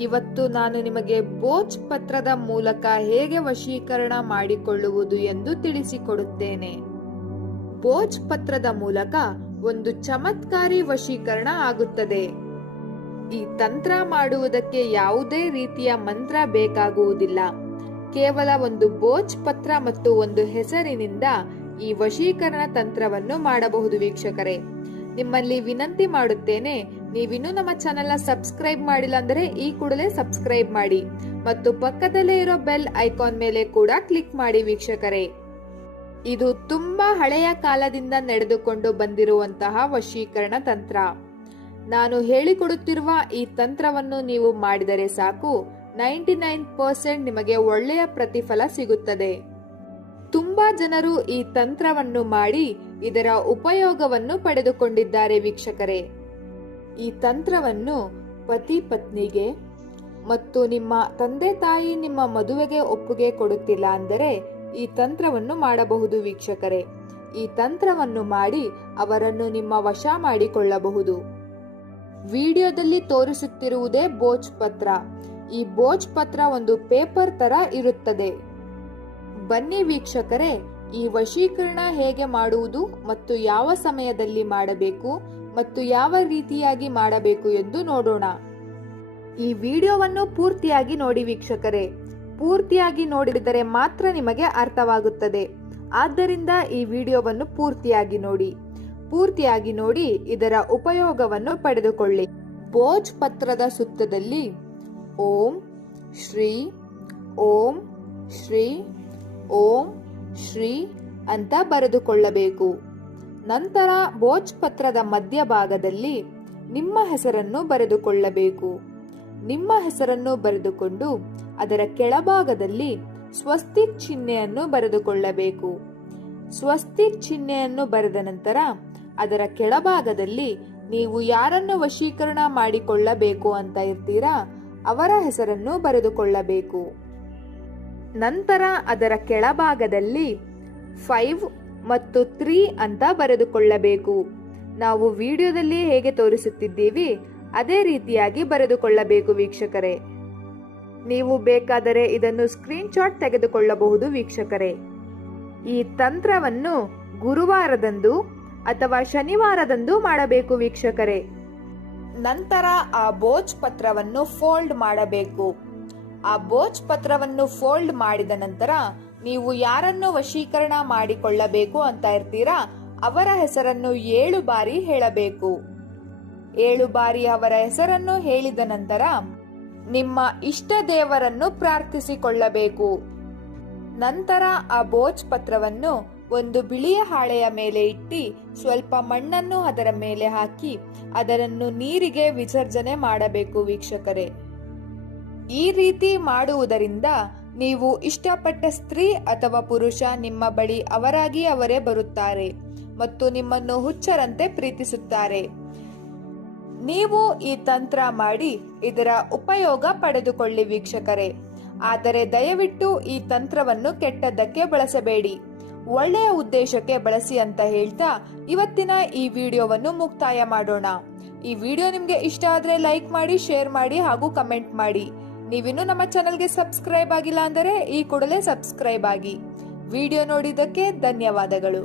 ಇವತ್ತು ನಾನು ನಿಮಗೆ ಬೋಚ್ ಪತ್ರದ ಮೂಲಕ ಹೇಗೆ ವಶೀಕರಣ ಮಾಡಿಕೊಳ್ಳುವುದು ಎಂದು ತಿಳಿಸಿಕೊಡುತ್ತೇನೆ. ಬೋಚ್ ಪತ್ರದ ಮೂಲಕ ಒಂದು ಚಮತ್ಕಾರಿ ವಶೀಕರಣ ಆಗುತ್ತದೆ. ಈ ತಂತ್ರ ಮಾಡುವುದಕ್ಕೆ ಯಾವುದೇ ರೀತಿಯ ಮಂತ್ರ ಬೇಕಾಗುವುದಿಲ್ಲ. ಕೇವಲ ಒಂದು ಬೋಚ್ ಪತ್ರ ಮತ್ತು ಒಂದು ಹೆಸರಿನಿಂದ ಈ ವಶೀಕರಣ ತಂತ್ರವನ್ನು ಮಾಡಬಹುದು ವೀಕ್ಷಕರೇ. ನಿಮ್ಮಲ್ಲಿ ವಿನಂತಿ ಮಾಡುತ್ತೇನೆ ನೀವಿನ್ನೂ ನಮ್ಮ ಚಾನೆಲ್ನ ಸಬ್ಸ್ಕ್ರೈಬ್ ಮಾಡಿಲ್ಲ ಅಂದರೆ ಈ ಕೂಡಲೇ ಸಬ್ಸ್ಕ್ರೈಬ್ ಮಾಡಿ ಮತ್ತು ಪಕ್ಕದಲ್ಲೇ ಇರೋ ಬೆಲ್ ಐಕಾನ್ ಮೇಲೆ ಕೂಡ ಕ್ಲಿಕ್ ಮಾಡಿ ವೀಕ್ಷಕರೇ. ಇದು ತುಂಬಾ ಹಳೆಯ ಕಾಲದಿಂದ ನಡೆದುಕೊಂಡು ಬಂದಿರುವಂತಹ ವಶೀಕರಣ ತಂತ್ರ. ನಾನು ಹೇಳಿಕೊಡುತ್ತಿರುವ ಈ ತಂತ್ರವನ್ನು ನೀವು ಮಾಡಿದರೆ ಸಾಕು, ನೈಂಟಿ ನೈನ್ ಪರ್ಸೆಂಟ್ ನಿಮಗೆ ಒಳ್ಳೆಯ ಪ್ರತಿಫಲ ಸಿಗುತ್ತದೆ. ತುಂಬಾ ಜನರು ಈ ತಂತ್ರವನ್ನು ಮಾಡಿ ಇದರ ಉಪಯೋಗವನ್ನು ಪಡೆದುಕೊಂಡಿದ್ದಾರೆ ವೀಕ್ಷಕರೇ. ಈ ತಂತ್ರವನ್ನು ಪತಿ ಪತ್ನಿಗೆ ಮತ್ತು ನಿಮ್ಮ ತಂದೆ ತಾಯಿ ನಿಮ್ಮ ಮದುವೆಗೆ ಒಪ್ಪಿಗೆ ಕೊಡುತ್ತಿಲ್ಲ ಅಂದರೆ ಈ ತಂತ್ರವನ್ನು ಮಾಡಬಹುದು ವೀಕ್ಷಕರೇ. ಈ ತಂತ್ರವನ್ನು ಮಾಡಿ ಅವರನ್ನು ನಿಮ್ಮ ವಶ ಮಾಡಿಕೊಳ್ಳಬಹುದು. ವಿಡಿಯೋದಲ್ಲಿ ತೋರಿಸುತ್ತಿರುವುದೇ ಬೋಜ್ ಪತ್ರ. ಈ ಬೋಜ್ ಪತ್ರ ಒಂದು ಪೇಪರ್ ತರ ಇರುತ್ತದೆ. ಬನ್ನಿ ವೀಕ್ಷಕರೇ, ಈ ವಶೀಕರಣ ಹೇಗೆ ಮಾಡುವುದು ಮತ್ತು ಯಾವ ಸಮಯದಲ್ಲಿ ಮಾಡಬೇಕು? ಮತ್ತು ಯಾವ ರೀತಿಯಾಗಿ ಮಾಡಬೇಕು ಎಂದು ನೋಡೋಣ. ಈ ವಿಡಿಯೋವನ್ನು ಪೂರ್ತಿಯಾಗಿ ನೋಡಿ ವೀಕ್ಷಕರೇ. ಪೂರ್ತಿಯಾಗಿ ನೋಡಿದರೆ ಮಾತ್ರ ನಿಮಗೆ ಅರ್ಥವಾಗುತ್ತದೆ. ಆದ್ದರಿಂದ ಈ ವಿಡಿಯೋವನ್ನು ಪೂರ್ತಿಯಾಗಿ ನೋಡಿ. ಪೂರ್ತಿಯಾಗಿ ನೋಡಿ, ಇದರ ಉಪಯೋಗವನ್ನು ಪಡೆದುಕೊಳ್ಳಿ. ಭೋಜ್ ಪತ್ರದ ಸುತ್ತದಲ್ಲಿ ಓಂ ಶ್ರೀ ಓಂ ಶ್ರೀ ಓಂ ಶ್ರೀ ಅಂತ ಬರೆದುಕೊಳ್ಳಬೇಕು. ನಂತರ ಬೋಚ್ ಪತ್ರದ ಮಧ್ಯಭಾಗದಲ್ಲಿ ನಿಮ್ಮ ಹೆಸರನ್ನು ಬರೆದುಕೊಳ್ಳಬೇಕು. ನಿಮ್ಮ ಹೆಸರನ್ನು ಬರೆದುಕೊಂಡು ಅದರ ಕೆಳಭಾಗದಲ್ಲಿ ಸ್ವಸ್ತಿಕ್ ಚಿಹ್ನೆಯನ್ನು ಬರೆದುಕೊಳ್ಳಬೇಕು. ಸ್ವಸ್ತಿಕ್ ಚಿಹ್ನೆಯನ್ನು ಬರೆದ ನಂತರ ಅದರ ಕೆಳಭಾಗದಲ್ಲಿ ನೀವು ಯಾರನ್ನು ವಶೀಕರಣ ಮಾಡಿಕೊಳ್ಳಬೇಕು ಅಂತ ಇರ್ತೀರಾ, ಅವರ ಹೆಸರನ್ನು ಬರೆದುಕೊಳ್ಳಬೇಕು. ನಂತರ ಅದರ ಕೆಳಭಾಗದಲ್ಲಿ ಫೈವ್ ಮತ್ತು ತ್ರೀ ಅಂತ ಬರೆದುಕೊಳ್ಳಬೇಕು. ನಾವು ವಿಡಿಯೋದಲ್ಲಿ ಹೇಗೆ ತೋರಿಸುತ್ತಿದ್ದೀವಿ, ಅದೇ ರೀತಿಯಾಗಿ ಬರೆದುಕೊಳ್ಳಬೇಕು ವೀಕ್ಷಕರೇ. ನೀವು ಬೇಕಾದರೆ ಇದನ್ನು ಸ್ಕ್ರೀನ್ಶಾಟ್ ತೆಗೆದುಕೊಳ್ಳಬಹುದು ವೀಕ್ಷಕರೇ. ಈ ತಂತ್ರವನ್ನು ಗುರುವಾರದಂದು ಅಥವಾ ಶನಿವಾರದಂದು ಮಾಡಬೇಕು ವೀಕ್ಷಕರೇ. ನಂತರ ಆ ಬೋಚ್ ಪತ್ರವನ್ನು ಫೋಲ್ಡ್ ಮಾಡಬೇಕು. ಆ ಬೋಚ್ ಪತ್ರವನ್ನು ಫೋಲ್ಡ್ ಮಾಡಿದ ನಂತರ ನೀವು ಯಾರನ್ನು ವಶೀಕರಣ ಮಾಡಿಕೊಳ್ಳಬೇಕು ಅಂತ ಇರ್ತೀರಾ? ಅವರ ಹೆಸರನ್ನು ಏಳು ಬಾರಿ ಹೇಳಬೇಕು. ಏಳು ಬಾರಿ ಅವರ ಹೆಸರನ್ನು ಹೇಳಿದ ನಂತರ ನಿಮ್ಮ ಇಷ್ಟ ದೇವರನ್ನು ಪ್ರಾರ್ಥಿಸಿಕೊಳ್ಳಬೇಕು. ನಂತರ ಆ ಬೋಜ್ ಪತ್ರವನ್ನು ಒಂದು ಬಿಳಿಯ ಹಾಳೆಯ ಮೇಲೆ ಇಟ್ಟಿ ಸ್ವಲ್ಪ ಮಣ್ಣನ್ನು ಅದರ ಮೇಲೆ ಹಾಕಿ ಅದನ್ನು ನೀರಿಗೆ ವಿಸರ್ಜನೆ ಮಾಡಬೇಕು ವೀಕ್ಷಕರೇ. ಈ ರೀತಿ ಮಾಡುವುದರಿಂದ ನೀವು ಇಷ್ಟಪಟ್ಟ ಸ್ತ್ರೀ ಅಥವಾ ಪುರುಷ ನಿಮ್ಮ ಬಳಿ ಅವರಾಗಿ ಅವರೇ ಬರುತ್ತಾರೆ ಮತ್ತು ನಿಮ್ಮನ್ನು ಹುಚ್ಚರಂತೆ ಪ್ರೀತಿಸುತ್ತಾರೆ. ನೀವು ಈ ತಂತ್ರ ಮಾಡಿ ಇದರ ಉಪಯೋಗ ಪಡೆದುಕೊಳ್ಳಿ ವೀಕ್ಷಕರೇ. ಆದರೆ ದಯವಿಟ್ಟು ಈ ತಂತ್ರವನ್ನು ಕೆಟ್ಟದ್ದಕ್ಕೆ ಬಳಸಬೇಡಿ. ಒಳ್ಳೆಯ ಉದ್ದೇಶಕ್ಕೆ ಬಳಸಿ ಅಂತ ಹೇಳ್ತಾ ಇವತ್ತಿನ ಈ ವಿಡಿಯೋವನ್ನು ಮುಕ್ತಾಯ ಮಾಡೋಣ. ಈ ವಿಡಿಯೋ ನಿಮಗೆ ಇಷ್ಟ ಆದರೆ ಲೈಕ್ ಮಾಡಿ, ಶೇರ್ ಮಾಡಿ ಹಾಗೂ ಕಮೆಂಟ್ ಮಾಡಿ. ನೀವಿನ್ನೂ ನಮ್ಮ ಚಾನಲ್ಗೆ ಸಬ್ಸ್ಕ್ರೈಬ್ ಆಗಿಲ್ಲ ಅಂದರೆ ಈ ಕೂಡಲೇ ಸಬ್ಸ್ಕ್ರೈಬ್ ಆಗಿ. ವಿಡಿಯೋ ನೋಡಿದ್ದಕ್ಕೆ ಧನ್ಯವಾದಗಳು.